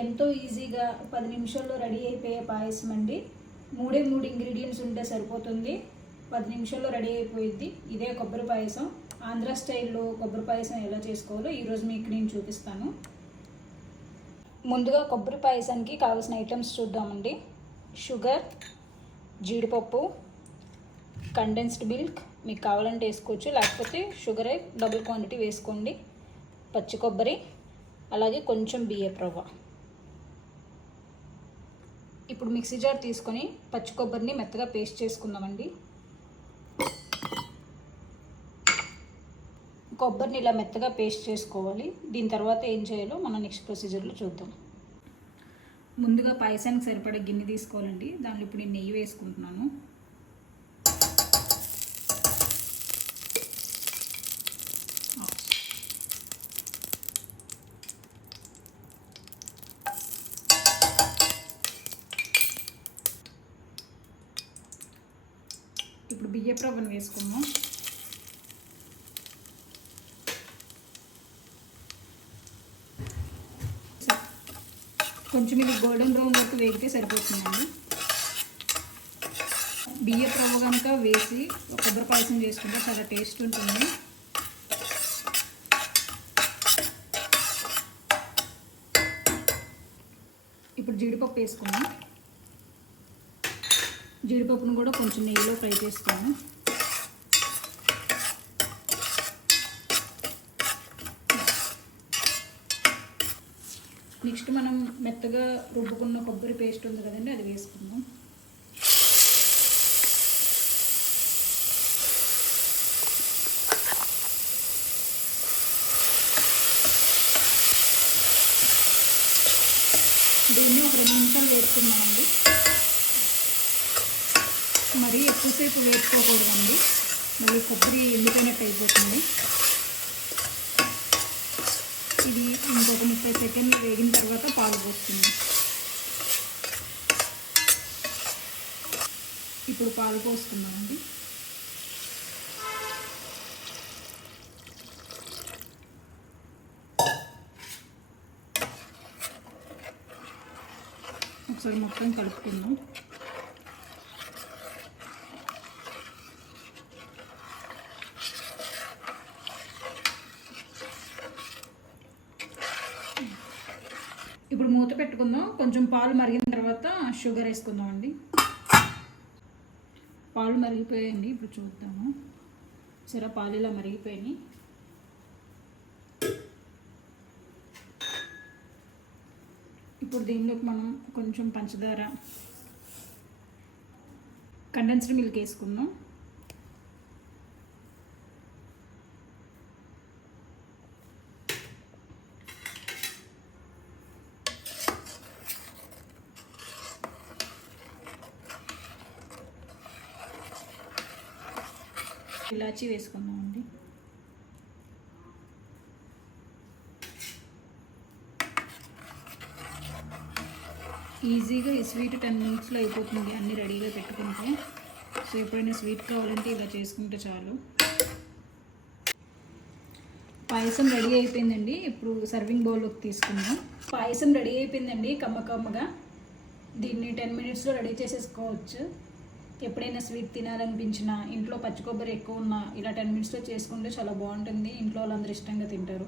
ఎంతో ఈజీగా 10 నిమిషాల్లో రెడీ అయిపోయే పాయసం అండి. 3 ఇంగ్రీడియంట్స్ ఉంటే సరిపోతుంది, 10 నిమిషాల్లో రెడీ అయిపోయింది. ఇదే కొబ్బరి పాయసం. ఆంధ్ర స్టైల్లో కొబ్బరి పాయసం ఎలా చేసుకోవాలో ఈరోజు మీకు నేను చూపిస్తాను. ముందుగా కొబ్బరి పాయసానికి కావాల్సిన ఐటమ్స్ చూద్దామండి. షుగర్, జీడిపప్పు, కండెన్స్డ్ మిల్క్, మీకు కావాలంటే వేసుకోవచ్చు, లేకపోతే షుగరే డబుల్ క్వాంటిటీ వేసుకోండి, పచ్చి కొబ్బరి, అలాగే కొంచెం బియ్యపు రవ్వ. ఇప్పుడు మిక్సీ జార్ తీసుకొని పచ్చి కొబ్బరిని మెత్తగా పేస్ట్ చేసుకుందామండి. కొబ్బరిని ఇలా మెత్తగా పేస్ట్ చేసుకోవాలి. దీని తర్వాత ఏం చేయాలో మనం నెక్స్ట్ ప్రొసీజర్లో చూద్దాం. ముందుగా పాయసానికి సరిపడే గిన్నె తీసుకోవాలండి. దాంట్లో ఇప్పుడు నేను నెయ్యి వేసుకుంటున్నాను. ఇప్పుడు బియ్యపు రవ్వను వేసుకున్నాం. కొంచెం ఇది గోల్డెన్ బ్రౌన్ వరకు వేగితే సరిపోతుందండి. బియ్యపు రవ్వ కనుక వేసి కొబ్బరి పాయసం చేసుకుంటే చాలా టేస్ట్ ఉంటుంది. ఇప్పుడు జీడిపప్పు వేసుకున్నాం. జీడిపప్పును కూడా కొంచెం నెయ్యిలో ఫ్రై చేసుకున్నాం. నెక్స్ట్ మనం మెత్తగా రుబ్బుకున్న కొబ్బరి పేస్ట్ ఉంది కదండి, అది వేసుకుందాం. దీన్ని ఒక 2 నిమిషాలు వేసుకుందామండి. మరీ ఎక్కువసేపు వేసుకోకూడదండి, మళ్ళీ కొబ్బరి ఎండిపోయినట్టు అయిపోతుంది. ఇది ఇంకొక 30 సెకండ్లు వేగిన తర్వాత పాలు పోస్తుంది. ఇప్పుడు పాలు పోసుకుందామండి. ఒకసారి మొత్తం కలుపుకుందాం. ఇప్పుడు మూత పెట్టుకుందాం. కొంచెం పాలు మరిగిన తర్వాత షుగర్ వేసుకుందాం అండి. పాలు మరిగిపోయాయండి. ఇప్పుడు చూద్దాము. సరే, పాలు ఇలా మరిగిపోయాయి. ఇప్పుడు దీనిలోకి మనం కొంచెం పంచదార, కండెన్స్డ్ మిల్క్ వేసుకుందాం. ఇలాచీ వేసుకుందామండి. ఈజీగా ఈ స్వీట్ 10 మినిట్స్లో అయిపోతుంది, అన్నీ రెడీగా పెట్టుకుంటే. సో ఎప్పుడైనా స్వీట్ కావాలంటే ఇలా చేసుకుంటే చాలు. పాయసం రెడీ అయిపోయిందండి. ఇప్పుడు సర్వింగ్ బౌల్లోకి తీసుకుందాం. పాయసం రెడీ అయిపోయిందండి, కమ్మగా. దీన్ని 10 మినిట్స్లో రెడీ చేసేసుకోవచ్చు. ఎప్పుడైనా స్వీట్ తినాలనిపించినా, ఇంట్లో పచ్చి కొబ్బరి ఎక్కువ ఉన్నా ఇలా 10 మినిట్స్లో చేసుకుంటే చాలా బాగుంటుంది. ఇంట్లో వాళ్ళందరూ ఇష్టంగా తింటారు.